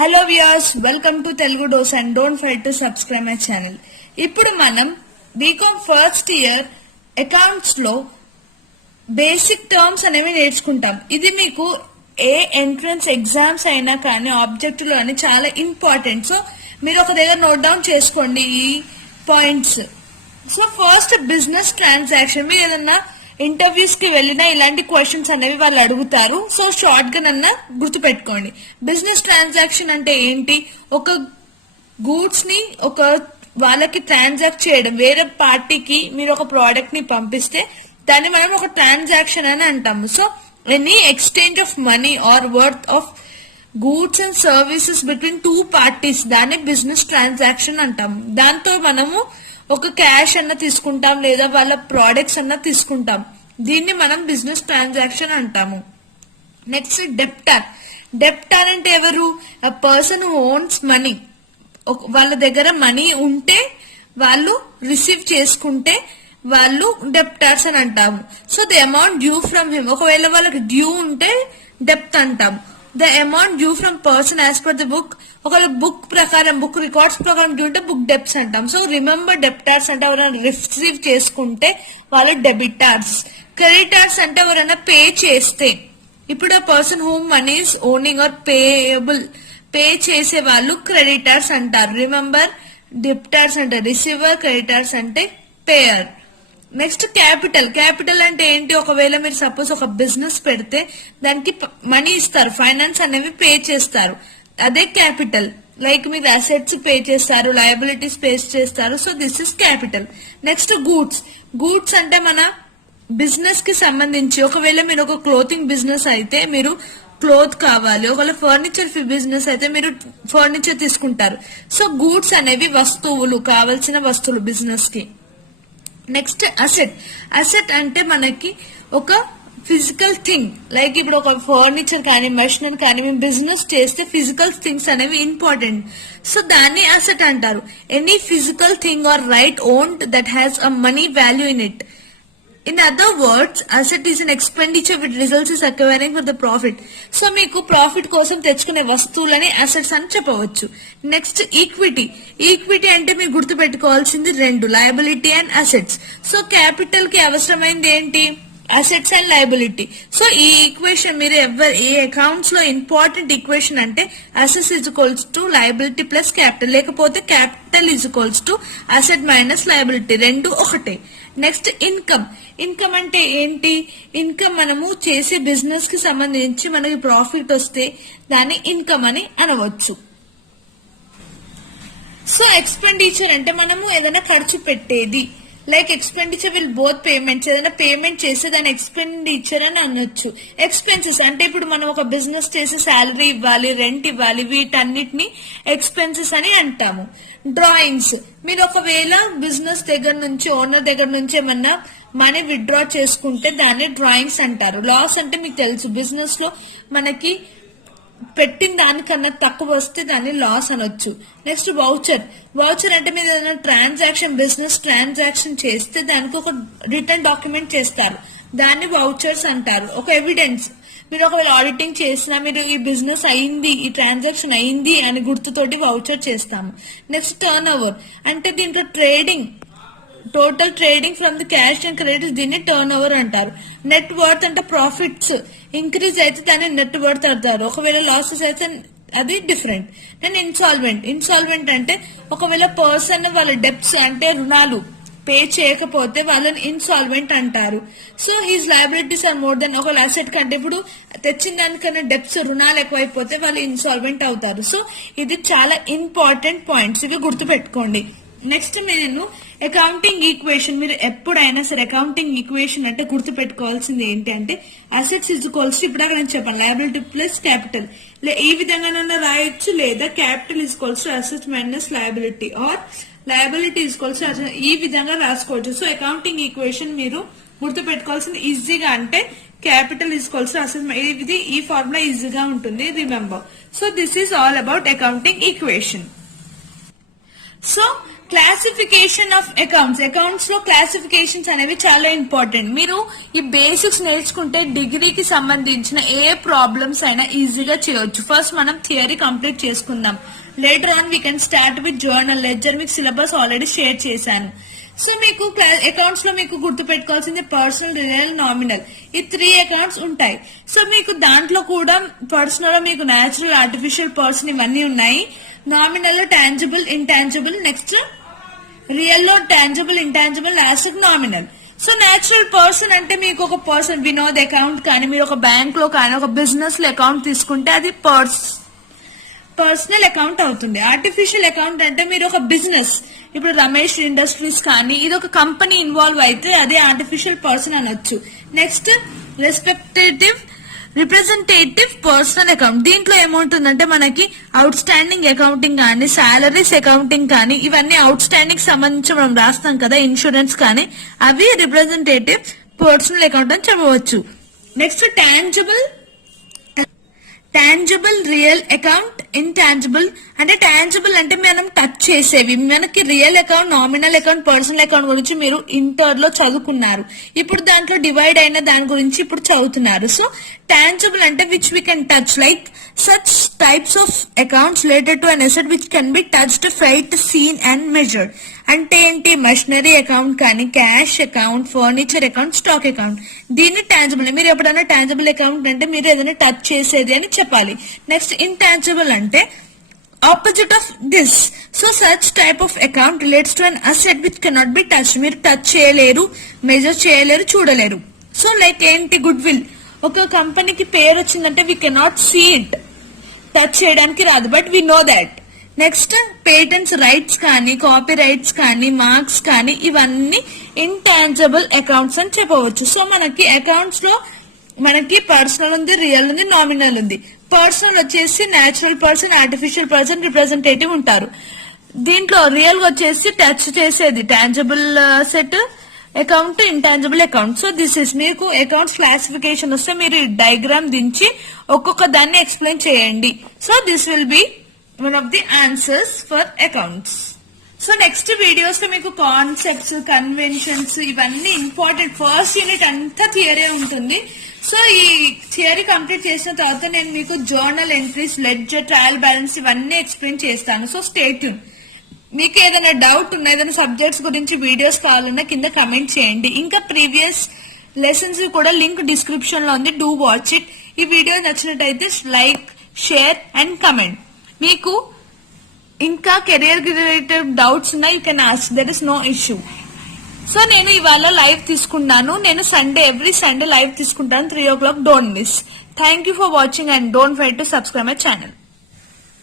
Hello viewers, welcome to Telugu dose and don't forget to subscribe my channel. ఇప్పుడు మనం BCom first year accounts లో basic terms అనేవి నేర్చుకుంటాం. ఇది మీకు ఏ ఎంట్రన్స్ ఎగ్జామ్స్ అయినా కానీ ఆబ్జెక్టివ్ లో అని చాలా ఇంపార్టెంట్. సో మీరు ఒక దగ్గర నోట్ డౌన్ చేసుకోండి ఈ points. So first business transaction. మీరు ఏదన్నా ఇంటర్వ్యూస్ కి వెళ్ళినా ఇలాంటి క్వశ్చన్స్ అనేవి వాళ్ళు అడుగుతారు. సో షార్ట్ గా నన్న గుర్తు పెట్టుకోండి. బిజినెస్ ట్రాన్సాక్షన్ అంటే ఏంటి? ఒక గూడ్స్ ని ఒక వాళ్ళకి ట్రాన్సాక్ట్ చేయడం. వేరే పార్టీకి మీరు ఒక ప్రోడక్ట్ ని పంపిస్తే దాన్ని మనం ఒక ట్రాన్సాక్షన్ అని అంటాము. So any exchange of money are worth of goods and services between two parties, దాన్ని బిజినెస్ ట్రాన్సాక్షన్ అంటాము. దాంతో మనము ఒక క్యాష్ అన్న తీసుకుంటాం లేదా వాళ్ళ ప్రోడక్ట్స్ అన్న తీసుకుంటాం. దీన్ని మనం బిజినెస్ ట్రాన్సాక్షన్ అంటాము. నెక్స్ట్ డెప్టర్. డెప్టర్ అంటే ఎవరు? A person who ones money. వాళ్ళ దగ్గర మనీ ఉంటే వాళ్ళు రిసీవ్ చేసుకుంటే వాళ్ళు డెప్టర్స్ అని అంటాము. So the amount due from him. ఒకవేళ వాళ్ళకి డ్యూ ఉంటే డెప్ట్ అంటాము. The amount due from person as per the book. ఒకవేళ బుక్ ప్రకారం బుక్ రికార్డ్స్ ప్రకారం డ్యూ ఉంటే బుక్ డెప్ట్స్ అంటాం. సో రిమెంబర్ డెప్టర్స్ అంటే ఎవరైనా రిసీవ్ చేసుకుంటే వాళ్ళు డెబిటర్స్. క్రెడిటర్స్ అంటే ఎవరైనా పే చేస్తే. ఇప్పుడు ఆ person whom money is owing or payable, pay చేసే వాళ్ళు క్రెడిటర్స్ అంటారు. రిమెంబర్ డెప్టర్స్ అంటే రిసీవర్, క్రెడిటర్స్ అంటే పేయర్. Next capital. క్యాపిటల్ అంటే ఏంటి? ఒకవేళ మీరు సపోజ్ ఒక బిజినెస్ పెడితే దానికి మనీ ఇస్తారు, ఫైనాన్స్ అనేవి పే చేస్తారు, అదే క్యాపిటల్. లైక్ మీరు అసెట్స్ పే చేస్తారు, లయబిలిటీస్ పే చేస్తారు. So this is capital. Next goods. Goods అంటే మన బిజినెస్ కి సంబంధించి. ఒకవేళ మీరు ఒక క్లోతింగ్ బిజినెస్ అయితే మీరు క్లోత్ కావాలి, ఒకవేళ ఫర్నిచర్ బిజినెస్ అయితే మీరు ఫర్నిచర్ తీసుకుంటారు. సో గూడ్స్ అనేవి వస్తువులు, కావలసిన వస్తువులు బిజినెస్ కి. Next asset. అసెట్ అంటే మనకి ఒక ఫిజికల్ థింగ్. లైక్ ఇప్పుడు ఒక ఫర్నిచర్ కానీ మెషినరీ కానీ మేము బిజినెస్ చేస్తే ఫిజికల్ థింగ్స్ అనేవి ఇంపార్టెంట్. సో దాన్ని అసెట్ అంటారు. Any physical thing or right owned that has a money value in it. In other words asset is an expenditure with results is acquiring for the profit. So మీకు profit కోసం తెచ్చుకునే వస్తువులని assets అని చెప్పవచ్చు. Next equity. Equity అంటే మీరు గుర్తు పెట్టుకోవాల్సింది రెండు, liability and assets. So capital కి అవసరమైంది ఏంటి? Assets and liability. సో ఈ ఈక్వేషన్ మీరు ఏ అకౌంట్స్ లో ఇంపార్టెంట్ ఈక్వేషన్ అంటే assets is equals to liability plus capital, లేకపోతే capital is equals to asset minus liability, రెండు ఒకటే. Next income. ఇన్కమ్ అంటే ఏంటి? ఇన్కమ్ మనము చేసే బిజినెస్ కి సంబంధించి మనకి ప్రాఫిట్ వస్తే దాన్ని ఇన్కమ్ అని అనవచ్చు. సో ఎక్స్పెండిచర్ అంటే మనము ఏదైనా ఖర్చు పెట్టేది. Like expenditure will both payments. ఏదైనా పేమెంట్ చేస్తే దాని ఎక్స్పెండిచర్ అని అనొచ్చు. ఎక్స్పెన్సెస్ అంటే ఇప్పుడు మనం ఒక బిజినెస్ చేసి శాలరీ ఇవ్వాలి, రెంట్ ఇవ్వాలి, వీటన్నిటిని ఎక్స్పెన్సెస్ అని అంటాము. డ్రాయింగ్స్. మీరు ఒకవేళ బిజినెస్ దగ్గర నుంచి ఓనర్ దగ్గర నుంచి ఏమన్నా మనీ విత్డ్రా చేసుకుంటే దాన్ని డ్రాయింగ్స్ అంటారు. లాస్ అంటే మీకు తెలుసు, బిజినెస్ లో మనకి పెట్టిన దానికన్నా తక్కువ వస్తే దాన్ని లాస్ అనొచ్చు. Next voucher. వౌచర్ అంటే మీరు ఏదైనా ట్రాన్సాక్షన్, బిజినెస్ ట్రాన్సాక్షన్ చేస్తే దానికి ఒక రిటర్న్ డాక్యుమెంట్ చేస్తారు, దాన్ని వౌచర్స్ అంటారు. ఒక ఎవిడెన్స్. మీరు ఒకవేళ ఆడిటింగ్ చేసినా మీరు ఈ బిజినెస్ అయింది, ఈ ట్రాన్సాక్షన్ అయింది అని గుర్తుతోటి వౌచర్ చేస్తాము. నెక్స్ట్ టర్న్ ఓవర్ అంటే దీంట్లో trading, total trading from the cash and credits, దీన్ని టర్న్ ఓవర్ అంటారు. నెట్ వర్త్ అంటే ప్రాఫిట్స్ ఇంక్రీజ్ అయితే దాన్ని నెట్ వర్త్ అంటారు, ఒకవేళ లాసెస్ అయితే అది డిఫరెంట్. నేను ఇన్సాల్వెంట్. ఇన్సాల్వెంట్ అంటే ఒకవేళ పర్సన్ వాళ్ళ డెప్ట్స్ అంటే రుణాలు పే చేయకపోతే వాళ్ళని ఇన్సాల్వెంట్ అంటారు. So his liabilities are more than, ఒకవేళ అసెట్ కంటే ఇప్పుడు తెచ్చిన దానికన్నా డెప్ట్స్ రుణాలు ఎక్కువైపోతే వాళ్ళు ఇన్సాల్వెంట్ అవుతారు. సో ఇది చాలా ఇంపార్టెంట్ పాయింట్స్, ఇవి గుర్తు పెట్టుకోండి. నెక్స్ట్ నేను అకౌంటింగ్ ఈక్వేషన్. మీరు ఎప్పుడైనా సరే అకౌంటింగ్ ఈక్వేషన్ అంటే గుర్తు పెట్టుకోవాల్సింది ఏంటి అంటే అసెట్స్ ఈజ్ ఈక్వల్స్ టు, ఇప్పుడు అక్కడ నేను చెప్పాను, లయబిలిటీ ప్లస్ క్యాపిటల్. ఈ విధంగా రాయొచ్చు, లేదా capital is equals to assets minus liability, or liability is equals to ఈ విధంగా రాసుకోవచ్చు. సో అకౌంటింగ్ ఈక్వేషన్ మీరు గుర్తు పెట్టుకోవాల్సింది ఈజీగా అంటే capital is equals to asset. ఇది ఈ ఫార్ములా ఈజీగా ఉంటుంది, remember. So this is all about accounting equation. So classification of accounts లో క్లాసిఫికేషన్స్ అనేవి చాలా ఇంపార్టెంట్. మీరు ఈ బేసిక్స్ నేర్చుకుంటే డిగ్రీకి సంబంధించిన ఏ ప్రాబ్లమ్స్ అయినా ఈజీగా చేయొచ్చు. ఫస్ట్ మనం థియరీ కంప్లీట్ చేసుకుందాం. Later on we can start with journal ledger. మీకు సిలబస్ ఆల్రెడీ షేర్ చేశాను. సో మీకు అకౌంట్స్ లో మీకు గుర్తు పెట్టుకోవాల్సింది పర్సనల్, రియల్, నామినల్, ఈ 3 అకౌంట్స్ ఉంటాయి. సో మీకు దాంట్లో కూడా పర్సనల్ లో మీకు న్యాచురల్, ఆర్టిఫిషియల్, పర్సన్ ఇవన్నీ ఉన్నాయి. నామినల్ లో టాంజిబుల్, ఇంటాంజిబుల్, నెక్స్ట్ రియల్ లో tangible, intangible, last nominal. So natural person అంటే మీకు ఒక పర్సన్ వినోద్ అకౌంట్ కానీ, మీరు ఒక బ్యాంక్ లో కానీ ఒక బిజినెస్ లో అకౌంట్ తీసుకుంటే అది పర్సనల్ అకౌంట్ అవుతుంది. ఆర్టిఫిషియల్ అకౌంట్ అంటే మీరు ఒక బిజినెస్, ఇప్పుడు రమేష్ ఇండస్ట్రీస్ కానీ ఇది ఒక కంపెనీ ఇన్వాల్వ్ అయితే అది ఆర్టిఫిషియల్ పర్సన్ అనొచ్చు. Next representative personal account. దీంట్లో ఏముంటుందంటే మనకి అవుట్ స్టాండింగ్ అకౌంటింగ్ కానీ, సాలరీస్ అకౌంటింగ్ కానీ, ఇవన్నీ అవుట్ స్టాండింగ్ సంబంధించి మనం రాస్తాం కదా, ఇన్సూరెన్స్ కానీ, అవి రిప్రజెంటేటివ్ పర్సనల్ అకౌంట్ అని చెప్పవచ్చు. Next tangible real account, intangible అంటే టాంజిబుల్ అంటే మనం టచ్ చేసేవి. మనకి real account, nominal account, personal account గురించి మీరు ఇంటర్ లో చదువుకున్నారు. ఇప్పుడు దాంట్లో డివైడ్ అయిన దాని గురించి ఇప్పుడు చదువుతున్నారు. సో టాంజిబుల్ అంటే which we can touch, like such types of accounts related to an asset which can be touched, felt, seen and measured. అంటే ఏంటి, మషనరీ అకౌంట్ కానీ, cash account, furniture account, stock account, దీన్ని టాంజిబుల్. మీరు ఎప్పుడైనా tangible account అంటే మీరు ఏదైనా touch చేసేది అని చెప్పాలి. నెక్స్ట్ ఇంటాంజిబుల్ అంటే opposite of this. So such type of account relates to an asset which cannot be touch. మీరు టచ్ చేయలేరు, మెజర్ చేయలేరు, చూడలేరు. సో లైక్ ఏంటి, గుడ్ విల్. ఒక కంపెనీకి పేరు వచ్చిందంటే we cannot see it, touch చేయడానికి రాదు, but we know that. Next patents rights కానీ, కాపీ రైట్స్ కానీ, మార్క్స్ కానీ, ఇవన్నీ ఇంటాంజిబుల్ అకౌంట్స్ అని చెప్పవచ్చు. సో మనకి అకౌంట్స్ లో మనకి పర్సనల్ ఉంది, రియల్ ఉంది, నామినల్ ఉంది. పర్సనల్ వచ్చేసి natural person, artificial person, representative ఉంటారు. దీంట్లో రియల్ వచ్చేసి టచ్ చేసేది tangible set account, intangible account. So this is మీకు అకౌంట్స్ క్లాసిఫికేషన్ వస్తే మీరు డయాగ్రామ్ దించి ఒక్కొక్క దాన్ని ఎక్స్ప్లెయిన్ చేయండి. So this will be one of the answers for accounts. So next videos లో మీకు కాన్సెప్ట్స్, కన్వెన్షన్స్ ఇవన్నీ ఇంపార్టెంట్. ఫస్ట్ యూనిట్ అంతా థియరీ ఉంటుంది. సో ఈ థియరీ కంప్లీట్ చేసిన తర్వాత నేను మీకు journal entries, ledger, trial balance ఇవన్నీ ఎక్స్ప్లెయిన్ చేస్తాను. So stay tune. మీకు ఏదైనా డౌట్ ఉన్నా, ఏదైనా సబ్జెక్ట్స్ గురించి వీడియోస్ కావాలన్నా కింద కమెంట్ చేయండి. ఇంకా ప్రీవియస్ లెసన్స్ కూడా లింక్ డిస్క్రిప్షన్ లో ఉంది, డూ వాచ్ ఇట్. ఈ వీడియో నచ్చినట్టయితే లైక్, షేర్ అండ్ కమెంట్. మీకు ఇంకా కెరియర్ రిలేటెడ్ డౌట్స్ ఉన్నా you can ask, there is no issue. So నేను ఇవాళ లైవ్ తీసుకున్నాను. నేను ఎవ్రీ సండే లైవ్ తీసుకుంటాను 3 o'clock. Don't miss. Thank you for watching and don't forget to subscribe my channel.